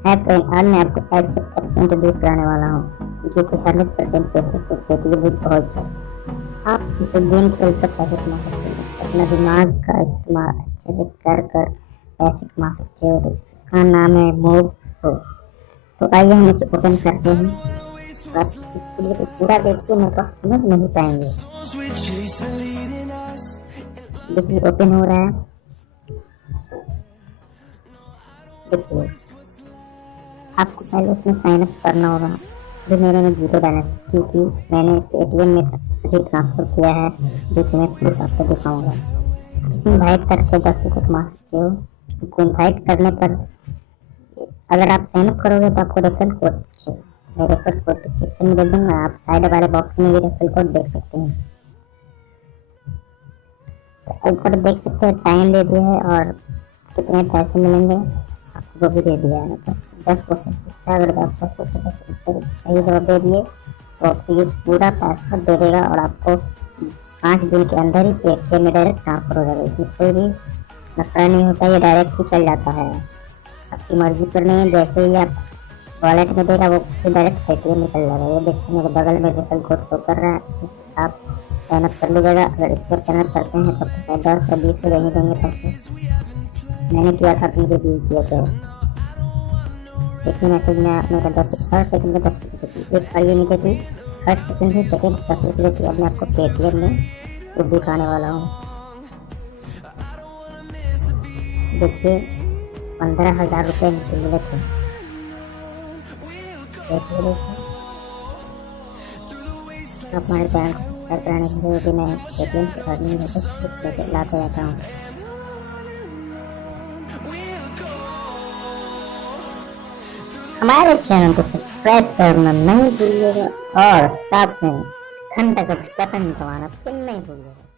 है फ्रेंड, आज मैं आपको ऐसे ऐप से इंट्रोड्यूस कराने वाला हूँ जो कि 100% पैसे को देती है विद बहुत अच्छा। आप इसे गेम खेल कर पैसे कमा सकते हैं, अपना दिमाग का इस्तेमाल अच्छे से कर कर पैसे कमा सकते हो। तो इसका नाम है मूव शो। तो आइए हम इसे ओपन करते हैं। बस इस वीडियो को पूरा देखिए, मैं तो समझ नहीं पाएंगे। देखिए ओपन हो रहा है। देखिए आपको पहले इसमें साइन अप करना होगा। अभी मेरे में 0 बैलेंस, क्योंकि मैंने पेटीएम में अभी ट्रांसफर किया है, जो कि मैं प्रूफ आपको दिखाऊंगा। इनवाइट करके 10 रुपये कमा सकते हो। आपको इनवाइट करने पर अगर आप साइन अप करोगे तो आपको रेफरल कोड, मैं रेफरल कोड डिस्क्रिप्शन में दे दूंगा, आप साइड वाले बॉक्स में भी रेफरल कोड देख सकते हैं। तो ऊपर देख सकते हैं टाइम दे दिया है और कितने पैसे मिलेंगे आपको भी दे दिया है। बस 10 क्वेश्चन पूछता है, अगर 10 क्वेश्चन उत्तर सही जवाब दे दिए तो आपको ये पूरा पैसा दे देगा और आपको 5 दिन के अंदर ही पेटीएम में डायरेक्ट ट्रांसफर हो जाएगा। इसमें कोई भी नफा नहीं होता, ये डायरेक्ट ही चल जाता है। आपकी मर्जी करनी है, जैसे ही आप वॉलेट में देगा वो डायरेक्ट पेटीएम में चल जाएगा। ये देखिए मेरे बगल में रेफरल कोड शो कर रहा है, आप साइन अप कर लीजिएगा। अगर इस पर साइन अप करते हैं तो 10 या 20 को देंगे पैसे। मैंने किया था तो मुझे 20 दिए थे। देखिए मैसेज में मेरा 10 हर सेकंड में 10 रुपये एक और ये नीचे थी हर सेकंड से सेकंड 10 रुपये थी। अब मैं आपको पेटीएम में वो दिखाने वाला हूँ। देखिए 15,000 रुपये मुझे मिले थे। देखिए आप हमारे चैनल को सब्सक्राइब कराने के लिए भी मैं पेटीएम से अर्निंग होकर लाते रहता हूँ। हमारे चैनल को सब्सक्राइब करना नहीं भूलिएगा और साथ में घंटा का बटन दबाना फिर नहीं भूलिएगा।